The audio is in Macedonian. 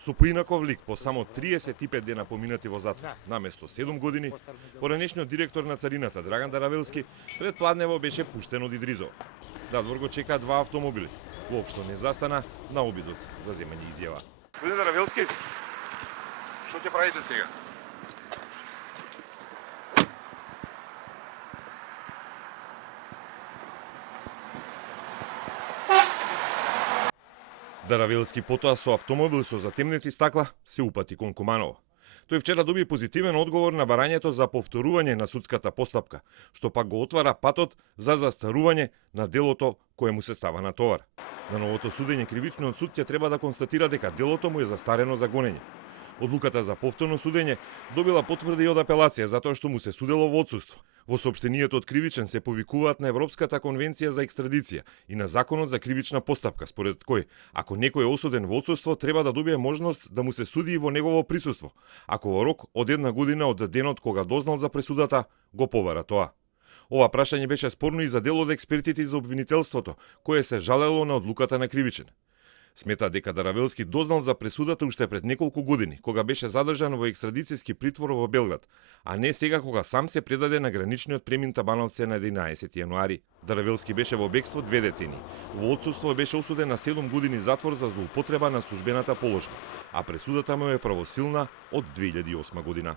Со поинаков лик, по само 35 дена поминати во затвор, наместо 7 години, поранешниот директор на царината Драган Даравелски пред пладнево беше пуштен од Идризово. Надвор го чекаа два автомобили. Уопшто не застана на обидот за земање изјава. Господин Даравелски, што ќе правите сега? Даравелски потоа со автомобил со затемнети стакла се упати кон Куманово. Тој вчера доби позитивен одговор на барањето за повторување на судската постапка, што пак го отвара патот за застарување на делото кое му се става на товар. На новото судење кривичниот суд ќе треба да констатира дека делото му е застарено за гонење. Одлуката за повторно судење добила потврда и од апелација затоа што му се судело во отсуство. Во соопштенијето од кривичен се повикуваат на Европската конвенција за екстрадиција и на Законот за кривична постапка, според кој, ако некој е осуден во отсуство, треба да добие можност да му се суди и во негово присуство, ако во рок од 1 година од денот кога дознал за пресудата, го побара тоа. Ова прашање беше спорно и за дел од експертите за обвинителството, кое се жалело на одлуката на кривичен. Смета дека Даравелски дознал за пресудата уште пред неколку години, кога беше задржан во екстрадицијски притвор во Белград, а не сега кога сам се предаде на граничниот Премин Табановце на 11 јануари. Даравелски беше во бегство 2 децени. Во отсуство беше осуден на 7 години затвор за злоупотреба на службената положба, а пресудата му е правосилна од 2008 година.